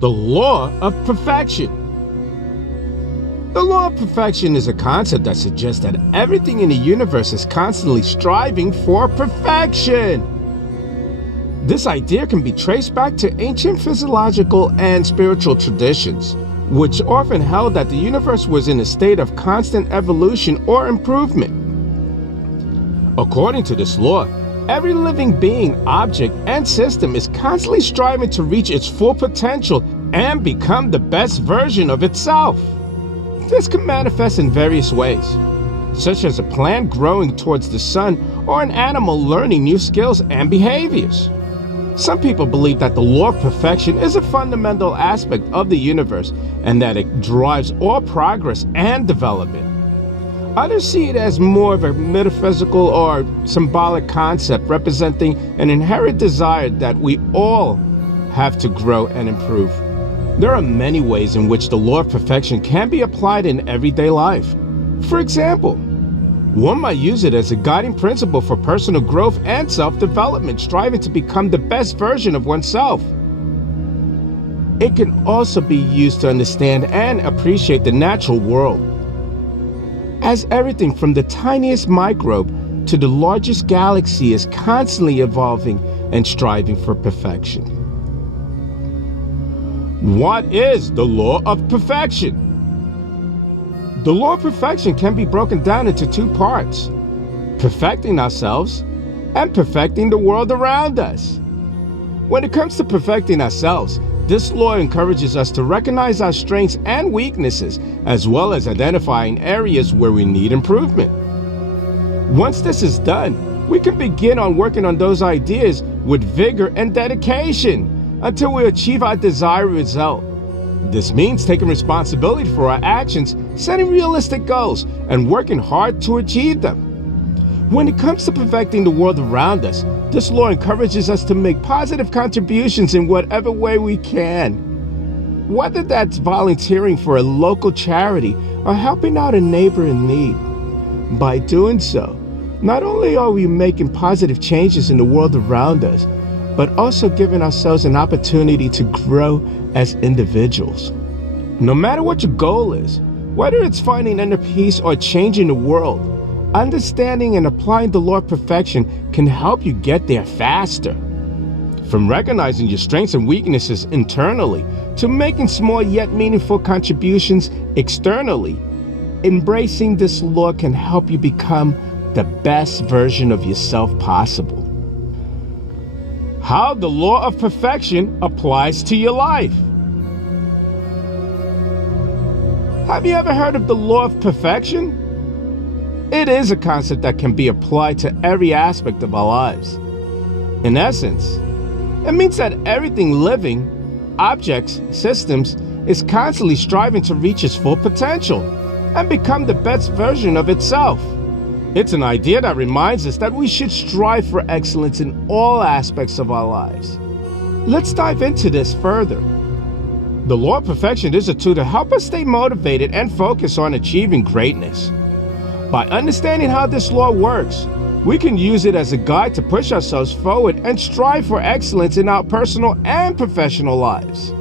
The law of perfection. The law of perfection is a concept that suggests that everything in the universe is constantly striving for perfection. This idea can be traced back to ancient physiological and spiritual traditions, which often held that the universe was in a state of constant evolution or improvement. According to this law, every living being, object, and system is constantly striving to reach its full potential and become the best version of itself. This can manifest in various ways, such as a plant growing towards the sun or an animal learning new skills and behaviors. Some people believe that the law of perfection is a fundamental aspect of the universe and that it drives all progress and development. Others see it as more of a metaphysical or symbolic concept representing an inherent desire that we all have to grow and improve. There are many ways in which the law of perfection can be applied in everyday life. For example, one might use it as a guiding principle for personal growth and self-development, striving to become the best version of oneself. It can also be used to understand and appreciate the natural world, as everything from the tiniest microbe to the largest galaxy is constantly evolving and striving for perfection. What is the law of perfection? The law of perfection can be broken down into two parts: perfecting ourselves and perfecting the world around us. When it comes to perfecting ourselves, this law encourages us to recognize our strengths and weaknesses, as well as identifying areas where we need improvement. Once this is done, we can begin on working on those ideas with vigor and dedication until we achieve our desired result. This means taking responsibility for our actions, setting realistic goals, and working hard to achieve them. When it comes to perfecting the world around us, this law encourages us to make positive contributions in whatever way we can. Whether that's volunteering for a local charity or helping out a neighbor in need. By doing so, not only are we making positive changes in the world around us, but also giving ourselves an opportunity to grow as individuals. No matter what your goal is, whether it's finding inner peace or changing the world, understanding and applying the law of perfection can help you get there faster. From recognizing your strengths and weaknesses internally to making small yet meaningful contributions externally, embracing this law can help you become the best version of yourself possible. How the law of perfection applies to your life. Have you ever heard of the law of perfection? It is a concept that can be applied to every aspect of our lives. In essence, it means that everything living, objects, systems, is constantly striving to reach its full potential and become the best version of itself. It's an idea that reminds us that we should strive for excellence in all aspects of our lives. Let's dive into this further. The law of perfection is a tool to help us stay motivated and focus on achieving greatness. By understanding how this law works, we can use it as a guide to push ourselves forward and strive for excellence in our personal and professional lives.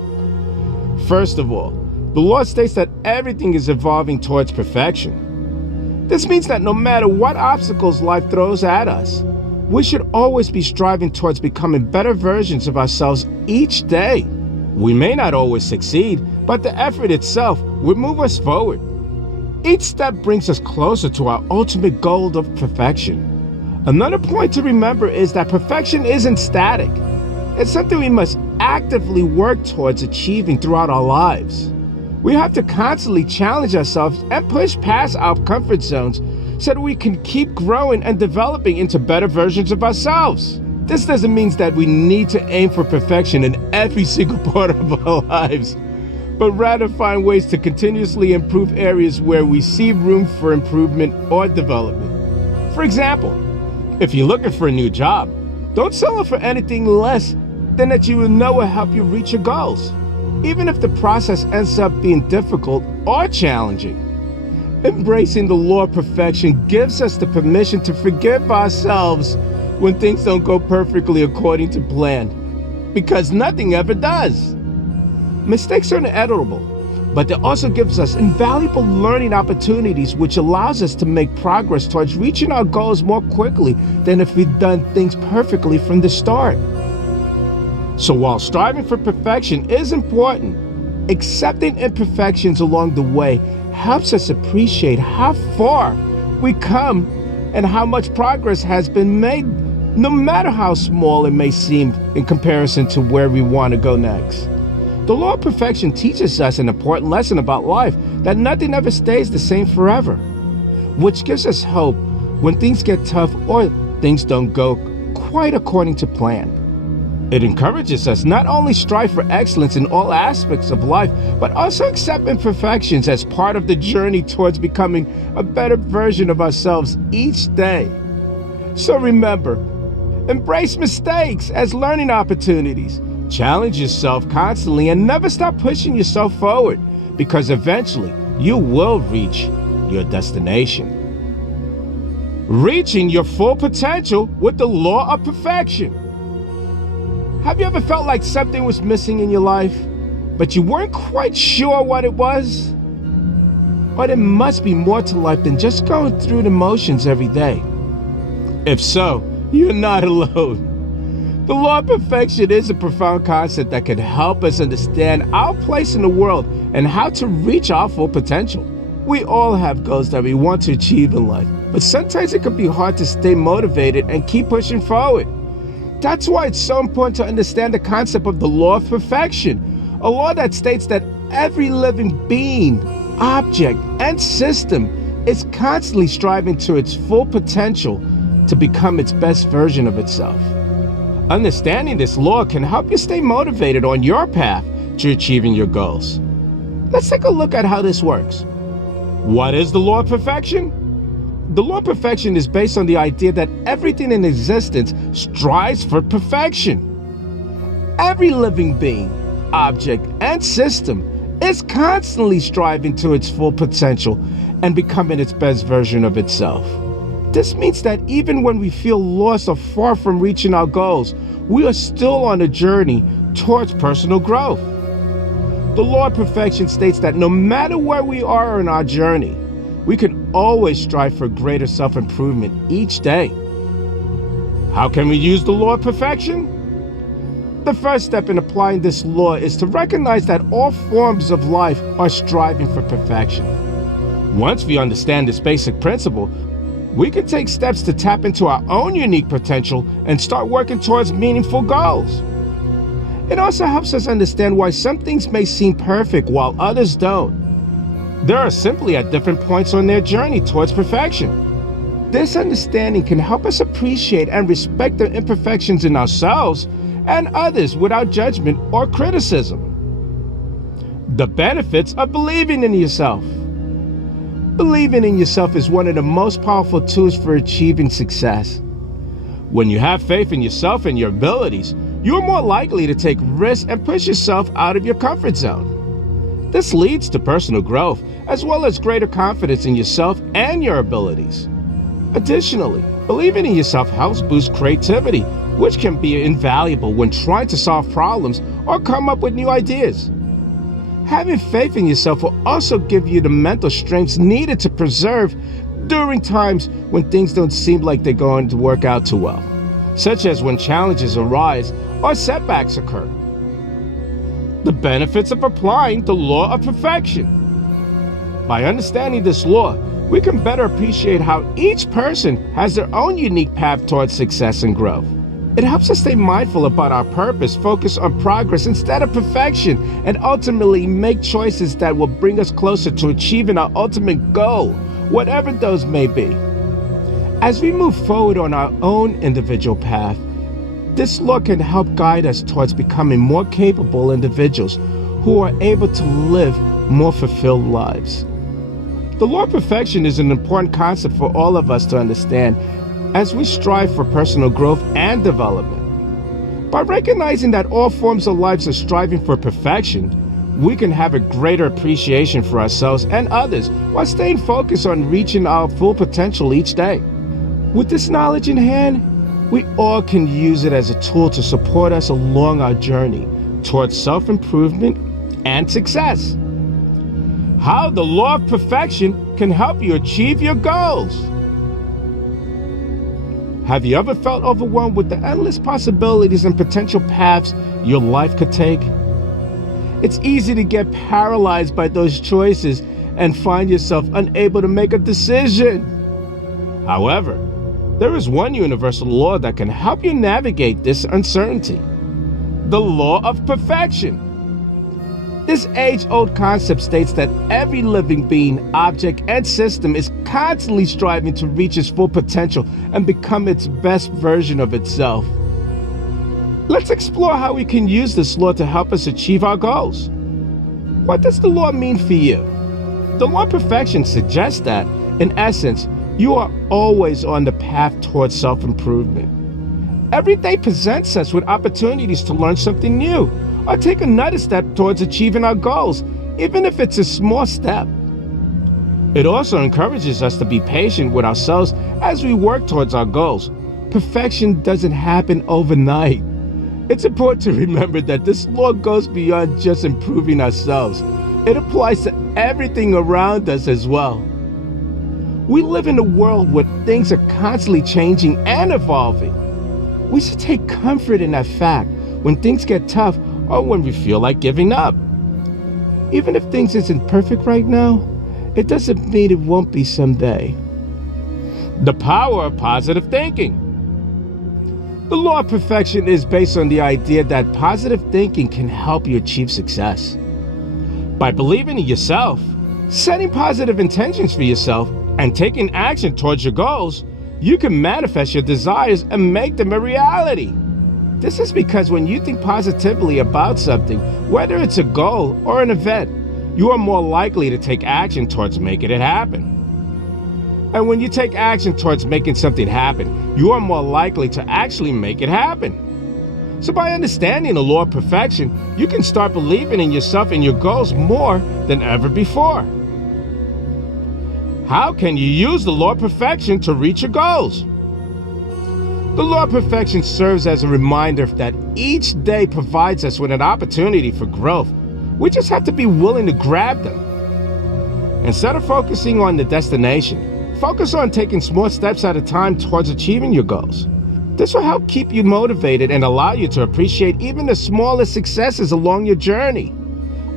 First of all, the law states that everything is evolving towards perfection. This means that no matter what obstacles life throws at us, we should always be striving towards becoming better versions of ourselves each day. We may not always succeed, but the effort itself will move us forward. Each step brings us closer to our ultimate goal of perfection. Another point to remember is that perfection isn't static. It's something we must actively work towards achieving throughout our lives. We have to constantly challenge ourselves and push past our comfort zones so that we can keep growing and developing into better versions of ourselves. This doesn't mean that we need to aim for perfection in every single part of our lives, but rather find ways to continuously improve areas where we see room for improvement or development. For example, if you're looking for a new job, don't settle for anything less than that you will know will help you reach your goals, even if the process ends up being difficult or challenging. Embracing the law of perfection gives us the permission to forgive ourselves when things don't go perfectly according to plan, because nothing ever does. Mistakes are inevitable, but it also gives us invaluable learning opportunities, which allows us to make progress towards reaching our goals more quickly than if we'd done things perfectly from the start. So while striving for perfection is important, accepting imperfections along the way helps us appreciate how far we come and how much progress has been made, no matter how small it may seem in comparison to where we want to go next. The law of perfection teaches us an important lesson about life, that nothing ever stays the same forever, which gives us hope when things get tough or things don't go quite according to plan. It encourages us not only strive for excellence in all aspects of life, but also accept imperfections as part of the journey towards becoming a better version of ourselves each day. So remember, embrace mistakes as learning opportunities. Challenge yourself constantly and never stop pushing yourself forward, because eventually you will reach your destination. Reaching your full potential with the law of perfection. Have you ever felt like something was missing in your life, but you weren't quite sure what it was? Or there must be more to life than just going through the motions every day. If so, you're not alone. The law of perfection is a profound concept that can help us understand our place in the world and how to reach our full potential. We all have goals that we want to achieve in life, but sometimes it can be hard to stay motivated and keep pushing forward. That's why it's so important to understand the concept of the law of perfection, a law that states that every living being, object, and system is constantly striving to its full potential to become its best version of itself. Understanding this law can help you stay motivated on your path to achieving your goals. Let's take a look at how this works. What is the law of perfection? The law of perfection is based on the idea that everything in existence strives for perfection. Every living being, object, and system is constantly striving to its full potential and becoming its best version of itself. This means that even when we feel lost or far from reaching our goals, we are still on a journey towards personal growth. The law of perfection states that no matter where we are in our journey, we can always strive for greater self-improvement each day. How can we use the law of perfection? The first step in applying this law is to recognize that all forms of life are striving for perfection. Once we understand this basic principle, we can take steps to tap into our own unique potential and start working towards meaningful goals. It also helps us understand why some things may seem perfect while others don't. They are simply at different points on their journey towards perfection. This understanding can help us appreciate and respect the imperfections in ourselves and others without judgment or criticism. The benefits of believing in yourself. Believing in yourself is one of the most powerful tools for achieving success. When you have faith in yourself and your abilities, you're more likely to take risks and push yourself out of your comfort zone. This leads to personal growth, as well as greater confidence in yourself and your abilities. Additionally, believing in yourself helps boost creativity, which can be invaluable when trying to solve problems or come up with new ideas. Having faith in yourself will also give you the mental strength needed to persevere during times when things don't seem like they're going to work out too well, such as when challenges arise or setbacks occur. The benefits of applying the law of perfection. By understanding this law, we can better appreciate how each person has their own unique path towards success and growth. It helps us stay mindful about our purpose, focus on progress instead of perfection, and ultimately make choices that will bring us closer to achieving our ultimate goal, whatever those may be. As we move forward on our own individual path, this law can help guide us towards becoming more capable individuals who are able to live more fulfilled lives. The law of perfection is an important concept for all of us to understand as we strive for personal growth and development. By recognizing that all forms of life are striving for perfection, we can have a greater appreciation for ourselves and others while staying focused on reaching our full potential each day. With this knowledge in hand, we all can use it as a tool to support us along our journey towards self-improvement and success. How the law of perfection can help you achieve your goals. Have you ever felt overwhelmed with the endless possibilities and potential paths your life could take? It's easy to get paralyzed by those choices and find yourself unable to make a decision. However, there is one universal law that can help you navigate this uncertainty: the law of perfection. This age-old concept states that every living being, object, and system is constantly striving to reach its full potential and become its best version of itself. Let's explore how we can use this law to help us achieve our goals. What does the law mean for you? The law of perfection suggests that, in essence, you are always on the path towards self-improvement. Every day presents us with opportunities to learn something new or take another step towards achieving our goals, even if it's a small step. It also encourages us to be patient with ourselves as we work towards our goals. Perfection doesn't happen overnight. It's important to remember that this law goes beyond just improving ourselves. It applies to everything around us as well. We live in a world where things are constantly changing and evolving. We should take comfort in that fact when things get tough or when we feel like giving up. Even if things isn't perfect right now, it doesn't mean it won't be someday. The power of positive thinking. The law of perfection is based on the idea that positive thinking can help you achieve success. By believing in yourself, setting positive intentions for yourself, and taking action towards your goals, you can manifest your desires and make them a reality. This is because when you think positively about something, whether it's a goal or an event, you are more likely to take action towards making it happen. And when you take action towards making something happen, you are more likely to actually make it happen. So by understanding the law of perfection, you can start believing in yourself and your goals more than ever before. How can you use the law of perfection to reach your goals? The law of perfection serves as a reminder that each day provides us with an opportunity for growth. We just have to be willing to grab them. Instead of focusing on the destination, focus on taking small steps at a time towards achieving your goals. This will help keep you motivated and allow you to appreciate even the smallest successes along your journey.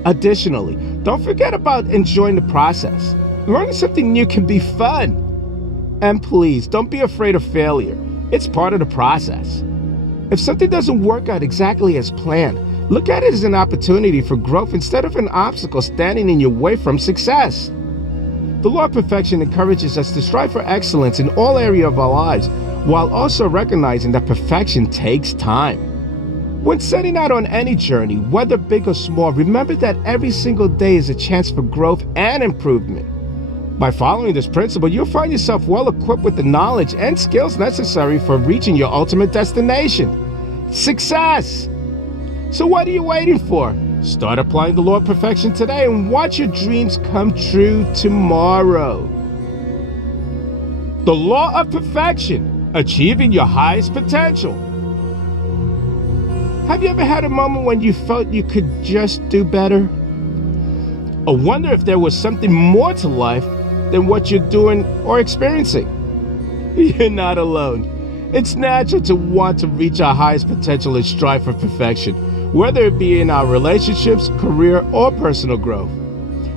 Additionally, don't forget about enjoying the process. Learning something new can be fun. And please, don't be afraid of failure. It's part of the process. If something doesn't work out exactly as planned, look at it as an opportunity for growth instead of an obstacle standing in your way from success. The law of perfection encourages us to strive for excellence in all areas of our lives, while also recognizing that perfection takes time. When setting out on any journey, whether big or small, remember that every single day is a chance for growth and improvement. By following this principle, you'll find yourself well equipped with the knowledge and skills necessary for reaching your ultimate destination: success. So what are you waiting for? Start applying the law of perfection today and watch your dreams come true tomorrow. The law of perfection, achieving your highest potential. Have you ever had a moment when you felt you could just do better? Or wonder if there was something more to life than what you're doing or experiencing? You're not alone. It's natural to want to reach our highest potential and strive for perfection, whether it be in our relationships, career, or personal growth.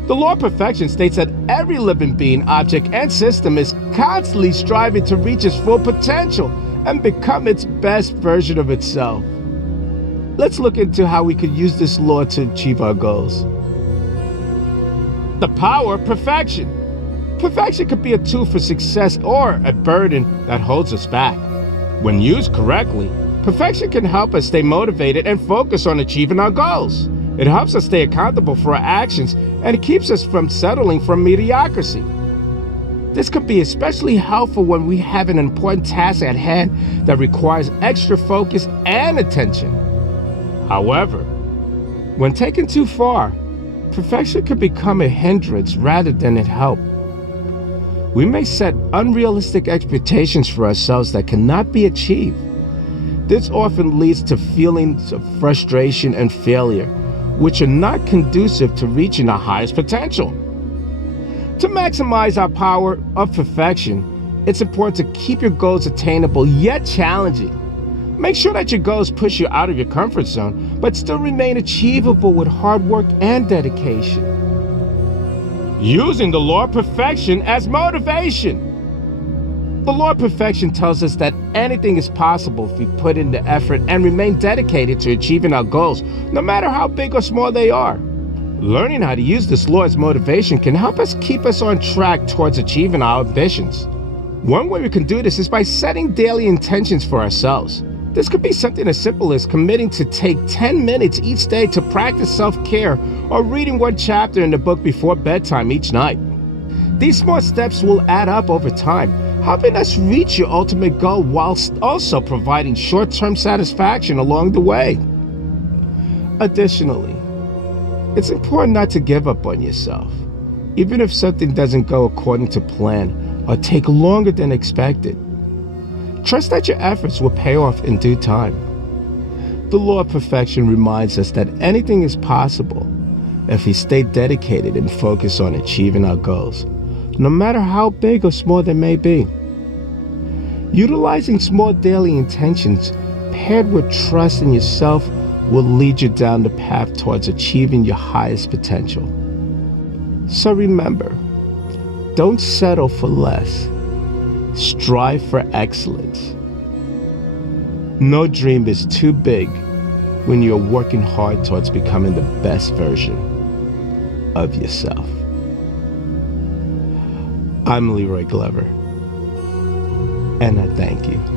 The law of perfection states that every living being, object, and system is constantly striving to reach its full potential and become its best version of itself. Let's look into how we could use this law to achieve our goals. The power of perfection. Perfection could be a tool for success or a burden that holds us back. When used correctly, perfection can help us stay motivated and focus on achieving our goals. It helps us stay accountable for our actions, and it keeps us from settling for mediocrity. This could be especially helpful when we have an important task at hand that requires extra focus and attention. However, when taken too far, perfection could become a hindrance rather than a help. We may set unrealistic expectations for ourselves that cannot be achieved. This often leads to feelings of frustration and failure, which are not conducive to reaching our highest potential. To maximize our power of perfection, it's important to keep your goals attainable yet challenging. Make sure that your goals push you out of your comfort zone, but still remain achievable with hard work and dedication. Using the law of perfection as motivation. The law of perfection tells us that anything is possible if we put in the effort and remain dedicated to achieving our goals, no matter how big or small they are. Learning how to use this law as motivation can help us keep us on track towards achieving our ambitions. One way we can do this is by setting daily intentions for ourselves. This could be something as simple as committing to take 10 minutes each day to practice self-care or reading one chapter in the book before bedtime each night. These small steps will add up over time, helping us reach your ultimate goal whilst also providing short-term satisfaction along the way. Additionally, it's important not to give up on yourself, even if something doesn't go according to plan or take longer than expected. Trust that your efforts will pay off in due time. The law of perfection reminds us that anything is possible if we stay dedicated and focused on achieving our goals, no matter how big or small they may be. Utilizing small daily intentions paired with trust in yourself will lead you down the path towards achieving your highest potential. So remember, don't settle for less. Strive for excellence. No dream is too big when you're working hard towards becoming the best version of yourself. I'm Leroy Glover, and I thank you.